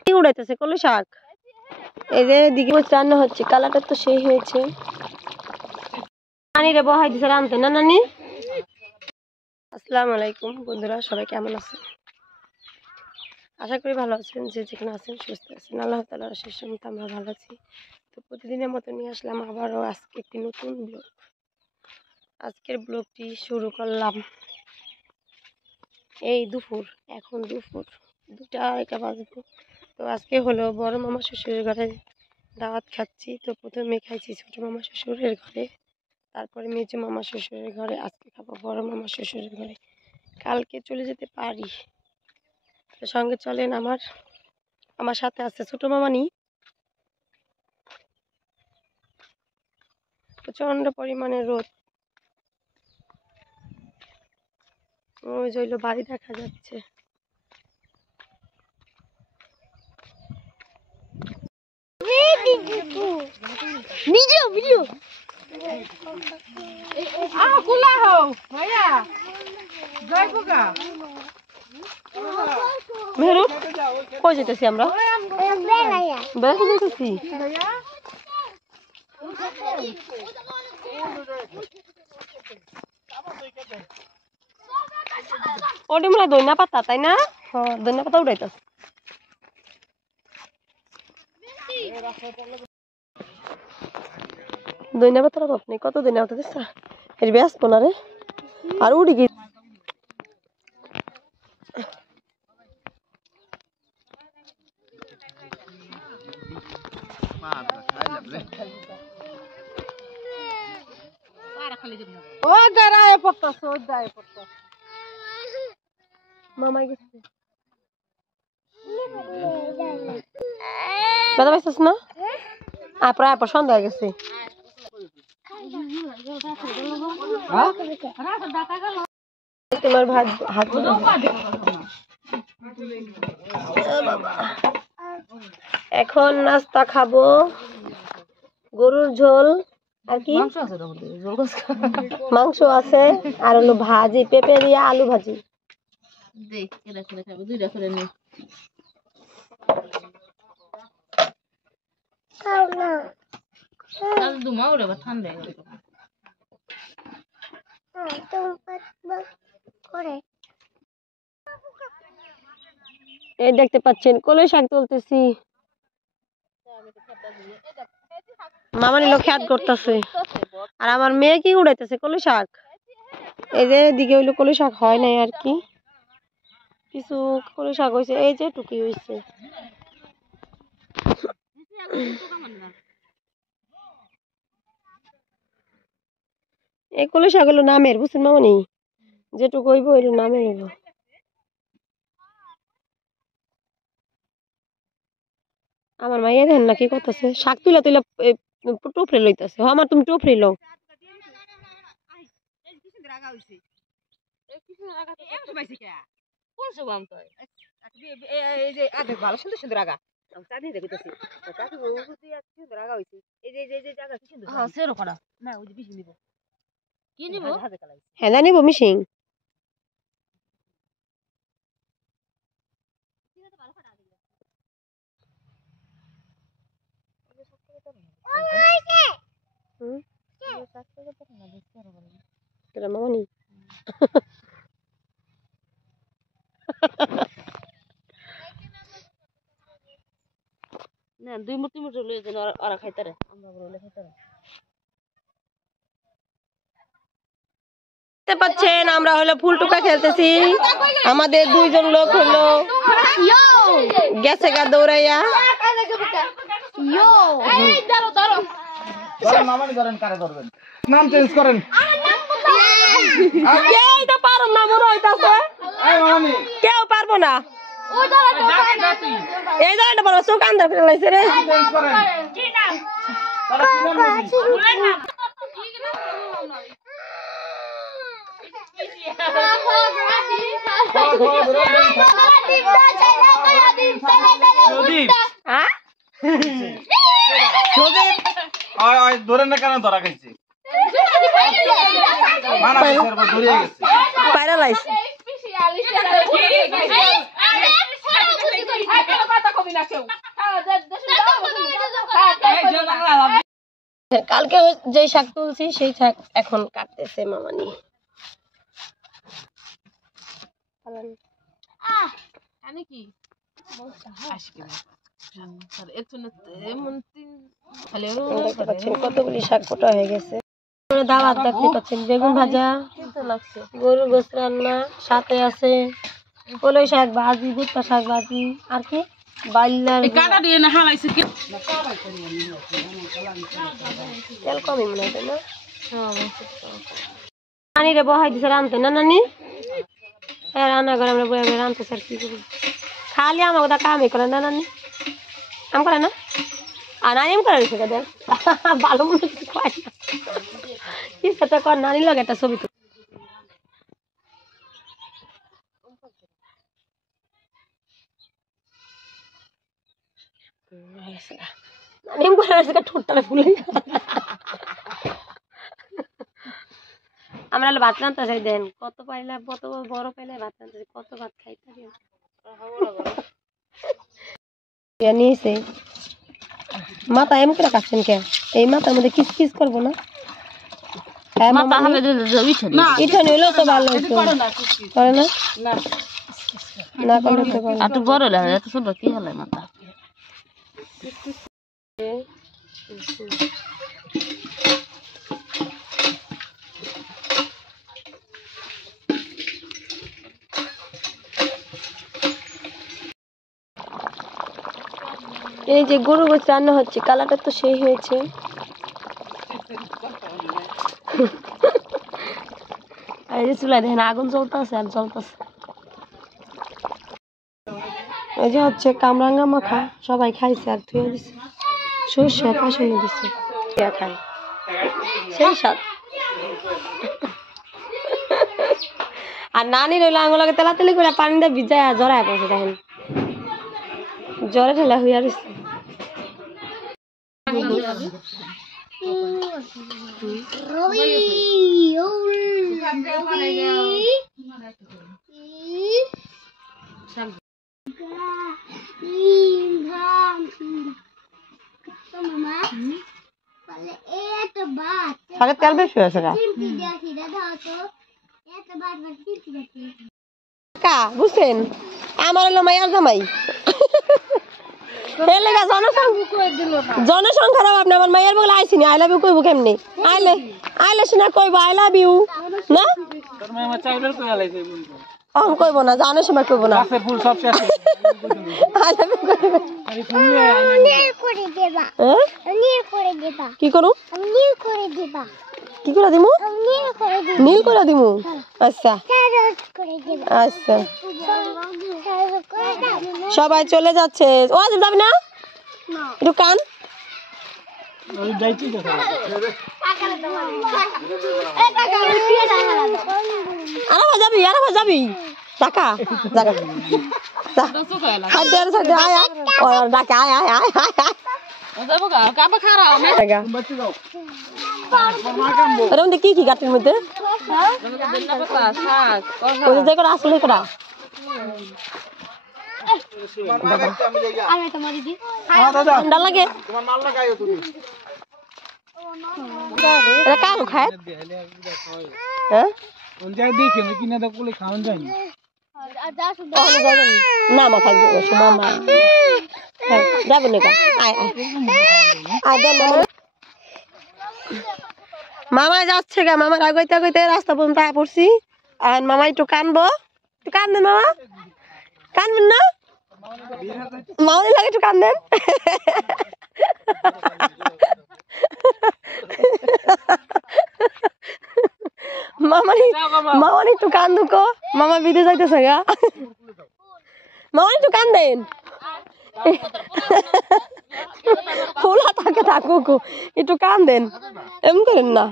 কি উড়াইতেছে কলই শাক এই যে দিকে রান্না হচ্ছে কালারটা তো সেই হয়েছে নানি রে বহাই দিছে রানতে না নানি আসসালামু আলাইকুম বন্ধুরা সবাই কেমন আছেন আশা করি ভালো আছেন যে যেখানে আছেন সুস্থ আছেন আল্লাহ তাআলার আশীর্বাদে আমরা ভালো আছি তো প্রতিদিনের মতো নিয়ে আসলাম আবারও আজকে একটি নতুন ব্লগ আজকের ব্লগটি শুরু করলাম এই দুপুর এখন দুপুর 2:30 বাজে তো আজকে হলো বড় মামা শ্বশুরের ঘরে দাওয়াত খাচ্ছি তো প্রথমে খাইছি ছোট মামা শ্বশুরের ঘরে তারপরে মেজো মামা শ্বশুরের ঘরে আজকে খাবো বড় মামা শ্বশুরের ঘরে কালকে চলে যেতে পারি তো সঙ্গে চলেন আমার সাথে আছে ছোট মামানি প্রচন্ড পরিমাণে রোদ ওই জইলো বাড়ি দেখা যাচ্ছে ভিডিও ভিডিও কুলা হও ভাইয়া জয় পোকা মেহরু কই যেতেছি আমরা বেড়াতে যেতেছি ওটি মনে হয় দইনা পাতা তাই না হ্যাঁ দইনা পাতা উঠাইতাছে দইনা পাতার অভাব নেই কত দইনা পাতা দিচ্ছা এর ব্যাস না রে আর উড়ি গিয়ে ও দাঁড়ায় পড়তাছে ও দাঁড়ায় পড়তাছে মামা গেছে দাদা পাইছিস না প্রায় সন্ধ্যা হয়ে গেছে তোমার ভাত হাত এখন নাস্তা খাবো গরুর ঝোল আর কি মাংস আছে আর হলো ভাজি পেঁপে দিয়ে আলু ভাজি এই দেখতে পাচ্ছেন কলই শাক তুলতেছি মামা নিল খেয়াল করতেছে আর আমার মেয়ে কি উড়াইতেছে কলই শাক এই যে দিকে হইলো কলই শাক হয় নাই আর কি কিছু কলই শাক হয়েছে এই যে টুকি হয়েছে এই কলই শাক হলো নামের বুঝছেন মামনি যেটুকু হইব হইলো নামের হইব আমার মাইয়া দেন না কি করতেছে শাক তুলা তুলা টোপরে লইতেছে আমার তুমি টোপরে লও হ্যাঁ নিব মিশিং মামনি না দুই মুঠি মুঠি লয়ে যেন ওরা খাইতারে আমরা বলে খাইতারে দেখতে পাচ্ছেন আমরা হলো ফুল টুকা খেলতেছি আমাদের দুইজন লোক হলো গেছে গা দৌড়াইয়া মামানি ধরেন কারে ধরবেন নাম চেঞ্জ করেন কেউ তো পারো না মনে হইতাছে কেউ পারবো না এই জায়গাটা বড় চোখ আন্দার ফেলে লাইছে রে ধরেন না কেন ধরা খাইছে প্যারালাইজ কালকে যে শাক তুলছি সেই শাক এখন কাটতেছে মামানি। কতগুলি শাক কোটা হয়ে গেছে। দাওয়াত দেখতে পাচ্ছেন, বেগুন ভাজা, গরুর গোশ রান্না, সাথে আছে কলই শাক ভাজি, ভুট্টা শাক ভাজি, আর কি বাইলার তেল কমই মনে হয় না। নানি রে বহাই দিছে রানতে না নানি, হ্যাঁ রান্না করে আমরা বয়ে রানতে স্যার কি করি, খালি আমার কথা কামই করে না নানি, আম করে না আর নানি এম করে দিচ্ছে দেখ ভালো মনে হয় না কিছুটা কর নানি লাগে একটা ছবি আমরা ভাত রান্তা চাই দেন, কত পাইলে কত বড় পাইলে ভাত রান্তা কত ভাত খাইতে নিয়েছে। মাথা এম করে কাটছেন কে? এই মাথার মধ্যে কিস কিস করবো না? ইঠানি হইলেও তো ভালো হইতো, করে না? না করলে তো ভালো। একটু বড় লাগে, এত ছোট কি হলো মাথা? এই যে গরু গোছ রান্না হচ্ছে, কালারটা তো সেই হয়েছে। এই যে চুলা দেখেন আগুন জ্বলতেছে আর জ্বলতেছে। এই যে হচ্ছে কামরাঙ্গা মাখা, সবাই খাইছে আর ধুয়ে দিছে, সর্ষে কাশুনি দিছে, খাই সেই স্বাদ। আর নানি রইল আঙুলকে তেলাতেলি করে পানি দিয়ে ভিজায় জড়ায় পড়ছে, দেখেন জ্বরে ঠেলা হইয়া রয়েছে। তেল বেশি হয়েছে বুঝছেন, আমার হলো মাইয়ার জামাই, জনসংখ্যার অভাব না, আমার মাইয়ার বলে আইসিনি আই লাভ ইউ কইব কেমনি? আইলে আইলে শুনে কইব আই লাভ ইউ না, অহন কইব না, জানার সময় কইব না, কি করু কি করে দিমু? নীল করে দিমু। আচ্ছা আচ্ছা, সবাই চলে যাচ্ছে। ও আজ যাবি না একটু কান? আরে যাবি, আরে যাবি টাকা জায়গা ডাকে আয় আয় আয় আয় আয় কি কি গাছের মধ্যে আসলে করা ঠান্ডা লাগে, কারো খায় না মাথা যাবো না মামাই যাচ্ছে গা, মামার আগইতে আগইতে রাস্তা পর্যন্ত আয়া পড়ছি। আর মামা একটু কানবো, একটু কান্দেন মামা, কানবেন না? মামা লাগে একটু কান্দেন। মামা একটু কান্দুকো, মামা বিদে যাইতেছে গা, মামা একটু কান্দেন, ফুলা থাকে থাকুক একটু কান্দেন, এমন করেন না।